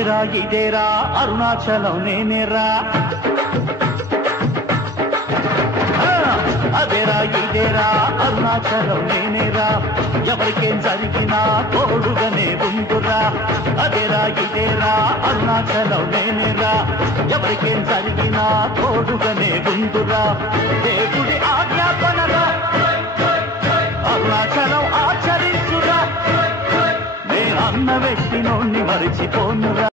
ఇదేరా అరుణాచలం నేనేరా అదేరా ఇదేరా అరుణాచలం నేనేరా ఎవరికేం జరిగినా తోడుగానే ఉండురా అదేరా ఇదేరా అరుణాచలం నేనేరా ఎవరికేం జరిగినా తోడుగానే ఉండురా దేవుడి ఆజ్ఞాపనరా అరుణాచలం ఆచరించురా నేనన్న వ్యక్తి నోణ్ణి మరిచిపోనురా